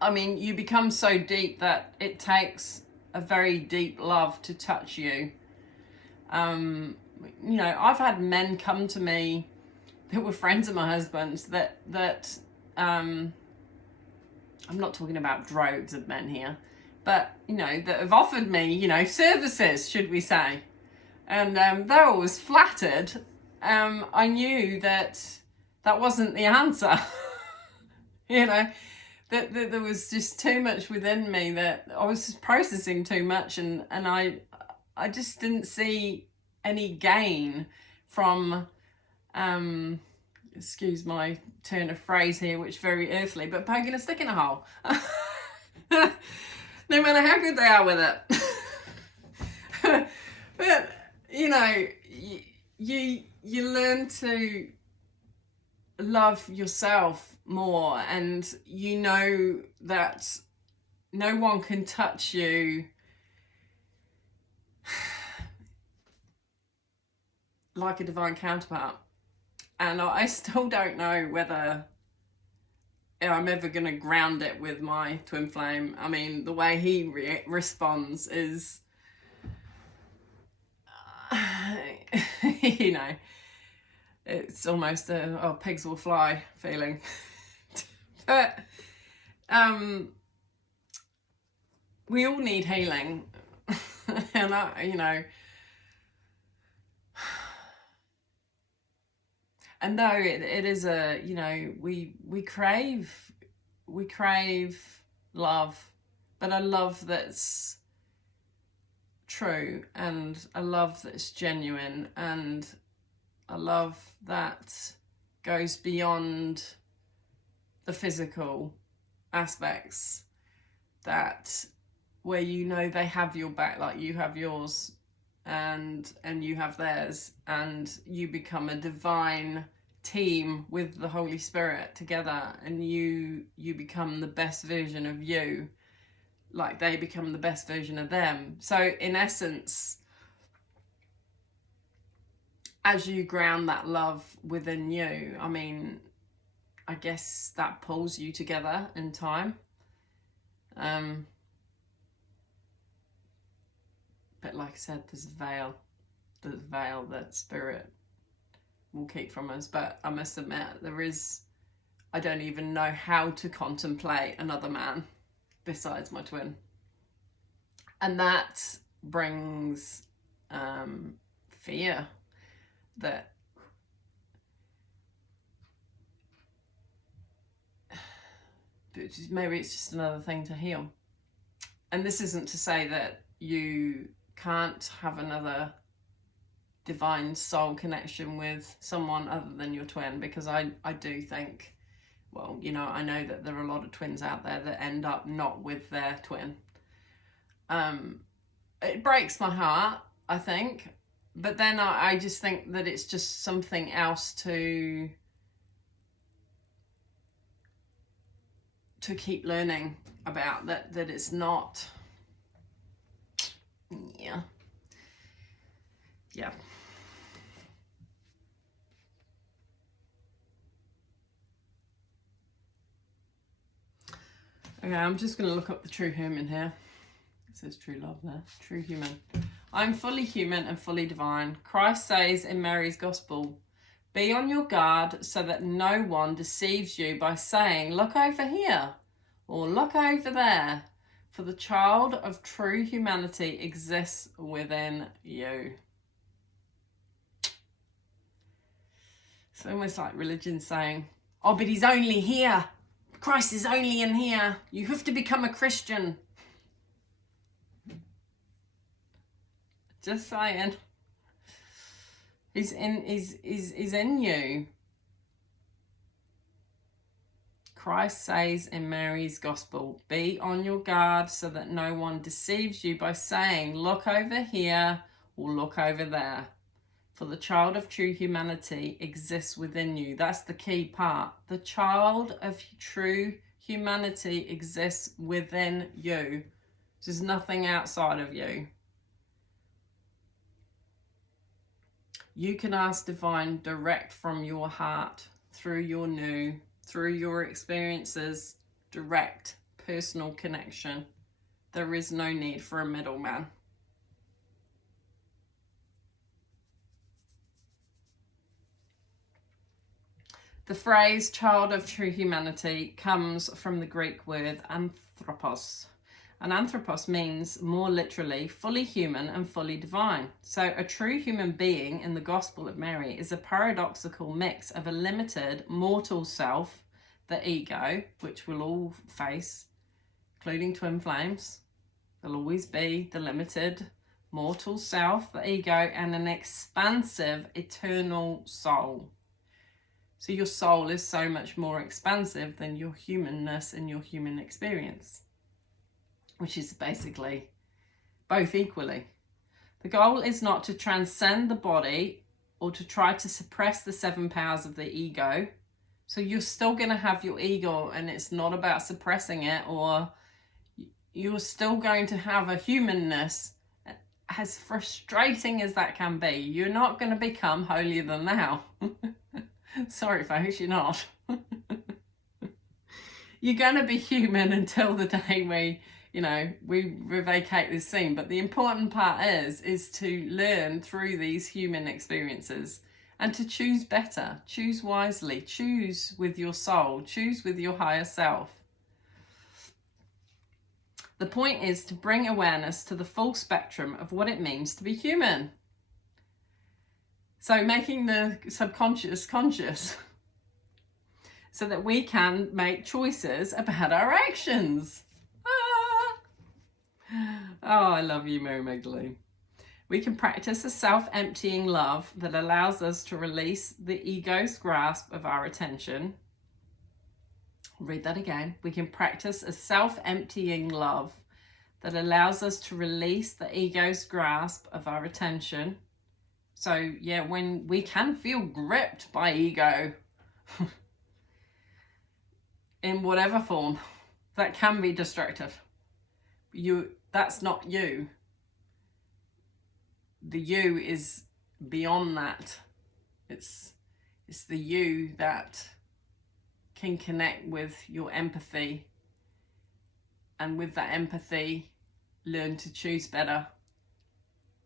I mean, you become so deep that it takes a very deep love to touch you. You know, I've had men come to me that were friends of my husband's that I'm not talking about droves of men here, but, you know, that have offered me, you know, services, should we say. And they're always flattered. I knew that wasn't the answer. You know, that there was just too much within me, that I was processing too much, and I just didn't see any gain from, excuse my turn of phrase here, which is very earthly, but poking a stick in a hole. No matter how good they are with it. But, you know, you learn to love yourself more, and you know that no one can touch you like a divine counterpart. And I still don't know whether I'm ever going to ground it with my twin flame. I mean, the way he responds is, you know, it's almost a pigs will fly feeling. But we all need healing. And you know, and though it is a, you know, we crave love, but a love that's true, and a love that's genuine, and a love that goes beyond the physical aspects, that where, you know, they have your back like you have yours, and you have theirs, and you become a divine team with the Holy Spirit together, and you become the best version of you, like they become the best version of them. So in essence, as you ground that love within you, I mean, I guess that pulls you together in time. But like I said, there's a veil that spirit will keep from us. But I must admit, I don't even know how to contemplate another man besides my twin. And that brings fear, that maybe it's just another thing to heal. And this isn't to say that you can't have another divine soul connection with someone other than your twin, because I do think well, you know, I know that there are a lot of twins out there that end up not with their twin. It breaks my heart, I think, but then I just think that it's just something else to keep learning about, that it's not, yeah. Okay, I'm just going to look up the true human here. It says true love there. True human. I'm fully human and fully divine. Christ says in Mary's Gospel, be on your guard so that no one deceives you by saying, look over here or look over there. For the child of true humanity exists within you. It's almost like religion saying, oh, but he's only here. Christ is only in here. You have to become a Christian. Just saying. He's in you. Christ says in Mary's Gospel, be on your guard so that no one deceives you by saying, look over here or look over there. For the child of true humanity exists within you. That's the key part. The child of true humanity exists within you. There's nothing outside of you. You can ask divine direct from your heart, through your experiences, direct personal connection. There is no need for a middleman. The phrase child of true humanity comes from the Greek word anthropos. And anthropos means, more literally, fully human and fully divine. So a true human being in the Gospel of Mary is a paradoxical mix of a limited mortal self, the ego, which we'll all face, including twin flames. There'll always be the limited mortal self, the ego, and an expansive eternal soul. So your soul is so much more expansive than your humanness and your human experience, which is basically both equally. The goal is not to transcend the body or to try to suppress the 7 powers of the ego. So you're still going to have your ego, and it's not about suppressing it, or you're still going to have a humanness, as frustrating as that can be. You're not going to become holier than thou. Sorry, folks, you're not. You're going to be human until the day we vacate this scene. But the important part is to learn through these human experiences and to choose better, choose wisely, choose with your soul, choose with your higher self. The point is to bring awareness to the full spectrum of what it means to be human. So making the subconscious conscious so that we can make choices about our actions. Oh, I love you, Mary Magdalene. We can practice a self-emptying love that allows us to release the ego's grasp of our attention. I'll read that again. We can practice a self-emptying love that allows us to release the ego's grasp of our attention. So, yeah, when we can feel gripped by ego in whatever form, that can be destructive. That's not you. The you is beyond that. It's the you that can connect with your empathy, and with that empathy learn to choose better,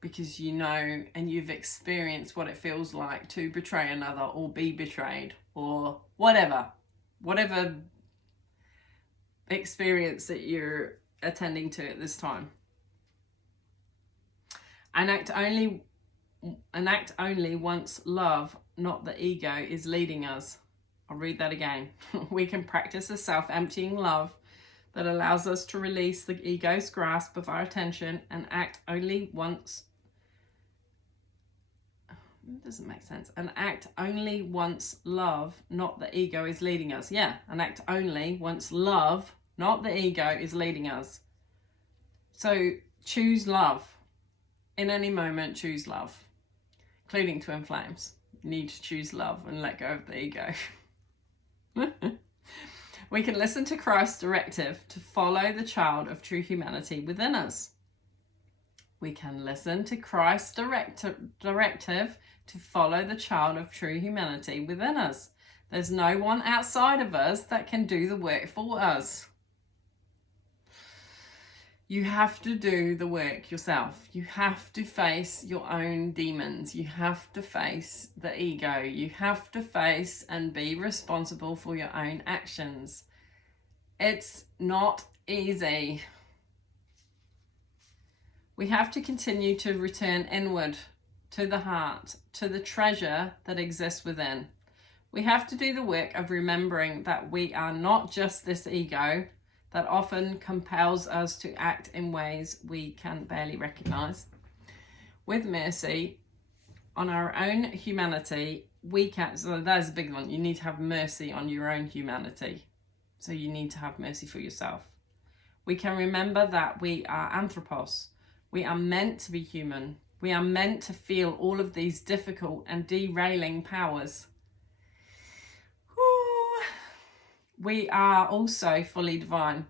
because you know and you've experienced what it feels like to betray another or be betrayed or whatever experience that you're attending to at this time. And act only once love, not the ego, is leading us. I'll read that again. We can practice a self-emptying love that allows us to release the ego's grasp of our attention and act only once. It doesn't make sense. An act only once love, not the ego, is leading us. Yeah, an act only once love, not the ego, is leading us. So choose love. In any moment, choose love, including twin flames. You need to choose love and let go of the ego. We can listen to Christ's directive to follow the child of true humanity within us. We can listen to Christ's directive to follow the child of true humanity within us. There's no one outside of us that can do the work for us. You have to do the work yourself. You have to face your own demons. You have to face the ego. You have to face and be responsible for your own actions. It's not easy. We have to continue to return inward to the heart, to the treasure that exists within. We have to do the work of remembering that we are not just this ego that often compels us to act in ways we can barely recognize. With mercy on our own humanity, we can, so there's a big one, you need to have mercy on your own humanity. So you need to have mercy for yourself. We can remember that we are anthropos. We are meant to be human. We are meant to feel all of these difficult and derailing powers. We are also fully divine.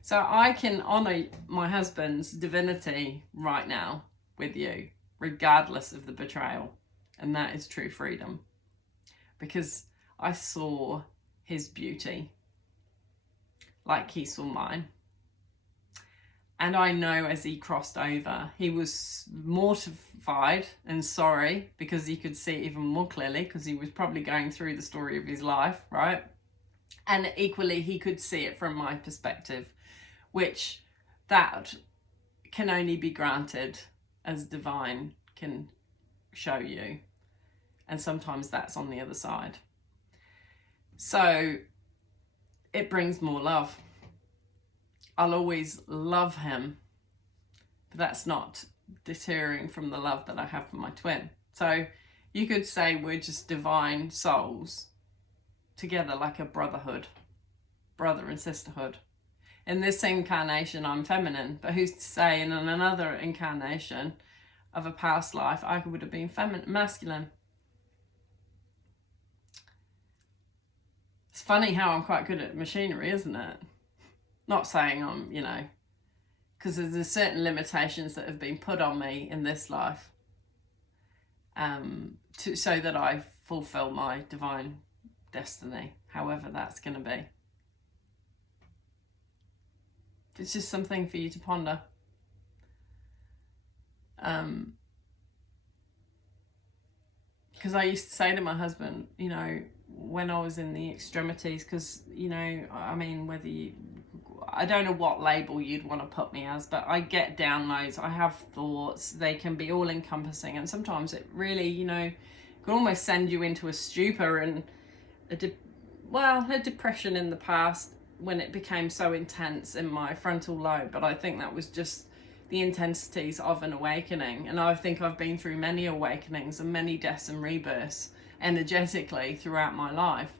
So I can honor my husband's divinity right now with you, regardless of the betrayal. And that is true freedom. Because I saw his beauty like he saw mine. And I know as he crossed over, he was mortified and sorry because he could see it even more clearly because he was probably going through the story of his life, right? And equally, he could see it from my perspective, which that can only be granted as divine can show you. And sometimes that's on the other side. So it brings more love. I'll always love him, but that's not deterring from the love that I have for my twin. So you could say we're just divine souls together like a brotherhood, brother and sisterhood. In this incarnation, I'm feminine, but who's to say in another incarnation of a past life, I would have been masculine. It's funny how I'm quite good at machinery, isn't it? Not saying I'm, because there's certain limitations that have been put on me in this life so that I fulfill my divine destiny, however that's going to be. It's just something for you to ponder. Because I used to say to my husband, when I was in the extremities, because, whether I don't know what label you'd want to put me as, but I get downloads, I have thoughts, they can be all encompassing, and sometimes it really, can almost send you into a stupor and a depression in the past when it became so intense in my frontal lobe. But I think that was just the intensities of an awakening, and I think I've been through many awakenings and many deaths and rebirths energetically throughout my life.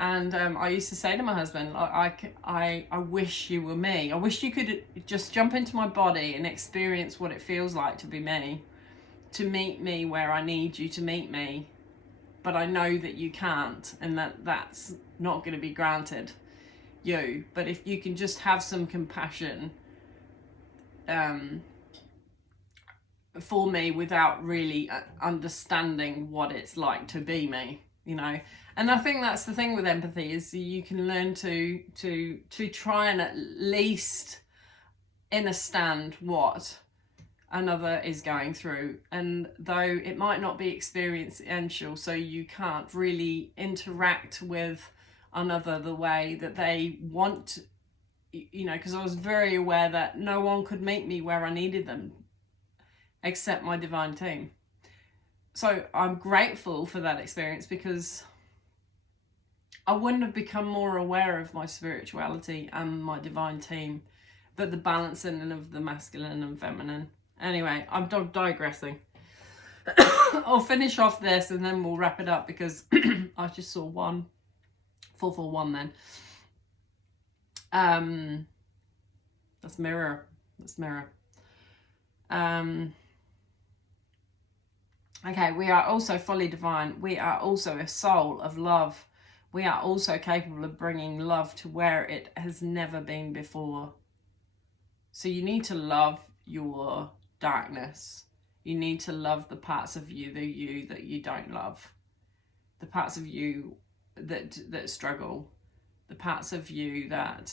And I used to say to my husband, I wish you were me. I wish you could just jump into my body and experience what it feels like to be me, to meet me where I need you to meet me. But I know that you can't, and that's not going to be granted you. But if you can just have some compassion for me without really understanding what it's like to be me, And I think that's the thing with empathy, is you can learn to try and at least understand what another is going through. And though it might not be experiential, so you can't really interact with another the way that they want, because I was very aware that no one could meet me where I needed them except my divine team. So I'm grateful for that experience, because I wouldn't have become more aware of my spirituality and my divine team, but the balancing of the masculine and feminine. Anyway, I'm digressing. I'll finish off this and then we'll wrap it up, because I just saw 441 then. That's mirror. Okay, we are also fully divine. We are also a soul of love. We are also capable of bringing love to where it has never been before. So you need to love your darkness. You need to love the parts of you that you don't love. The parts of you that struggle. The parts of you that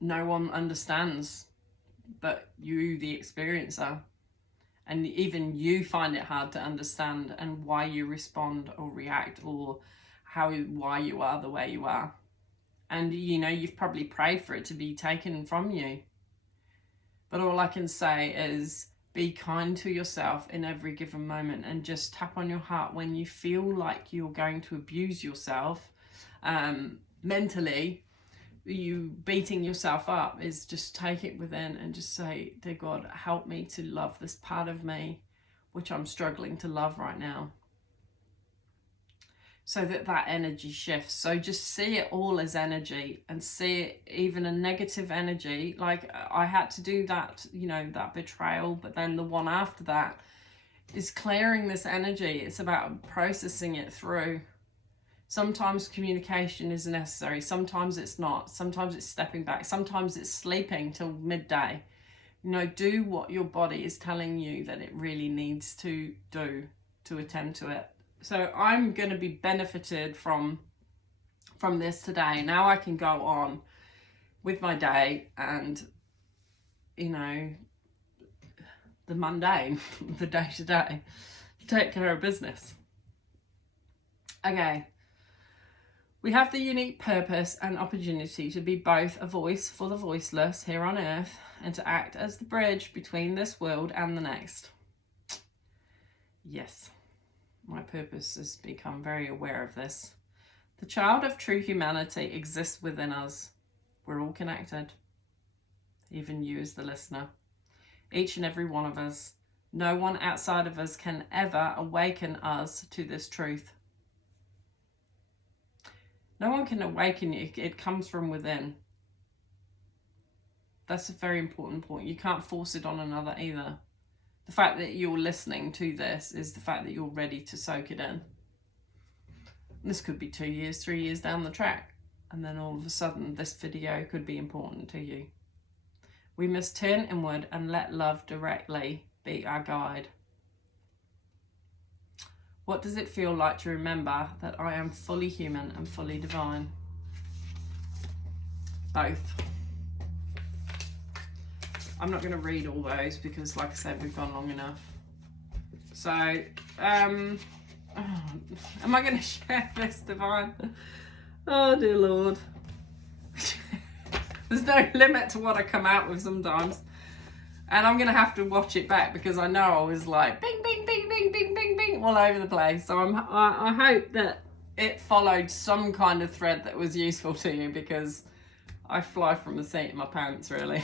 no one understands but you, the experiencer. And even you find it hard to understand and why you respond or react, or why you are the way you are. And you know, you've probably prayed for it to be taken from you. But all I can say is be kind to yourself in every given moment, and just tap on your heart when you feel like you're going to abuse yourself mentally. You beating yourself up, is just take it within and just say, dear God, help me to love this part of me which I'm struggling to love right now, so that energy shifts. So just see it all as energy, and see it even a negative energy. Like I had to do that, you know, that betrayal, but then the one after that is clearing this energy. It's about processing it through. Sometimes communication is necessary, sometimes it's not, sometimes it's stepping back, sometimes it's sleeping till midday. You know, do what your body is telling you that it really needs to do to attend to it. So I'm going to be benefited from this today. Now I can go on with my day and, you know, the mundane, the day to day, take care of business. Okay. We have the unique purpose and opportunity to be both a voice for the voiceless here on earth, and to act as the bridge between this world and the next. Yes, my purpose has become very aware of this. The child of true humanity exists within us. We're all connected, even you as the listener. Each and every one of us. No one outside of us can ever awaken us to this truth. No one can awaken you. It comes from within. That's a very important point. You can't force it on another either. The fact that you're listening to this is the fact that you're ready to soak it in. And this could be 2 years, 3 years down the track, and then all of a sudden this video could be important to you. We must turn inward and let love directly be our guide. What does it feel like to remember that I am fully human and fully divine? Both. I'm not going to read all those because, like I said, we've gone long enough. So, am I going to share this, divine? Oh, dear Lord. There's no limit to what I come out with sometimes. And I'm going to have to watch it back because I know I was like bing, bing, bing, bing, bing, bing, bing all over the place. So I hope that it followed some kind of thread that was useful to you, because I fly from the seat of my pants, really.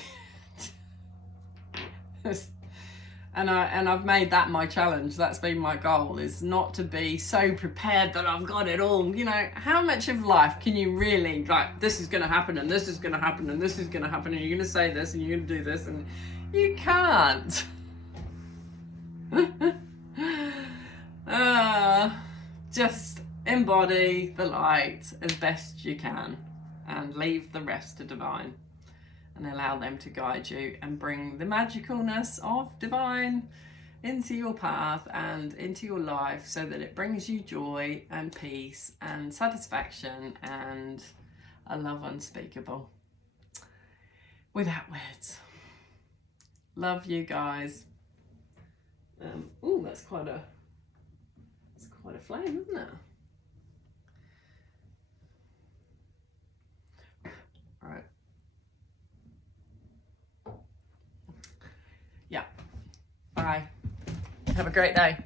And I've made that my challenge. That's been my goal, is not to be so prepared that I've got it all. You know, how much of life can you really, like, this is going to happen and this is going to happen and this is going to happen and you're going to say this and you're going to do this, and you can't. Just embody the light as best you can and leave the rest to divine, and allow them to guide you and bring the magicalness of divine into your path and into your life, so that it brings you joy and peace and satisfaction and a love unspeakable. Without words. Love you guys. Oh, that's quite a flame, isn't it? All right. Yeah. Bye. Have a great day.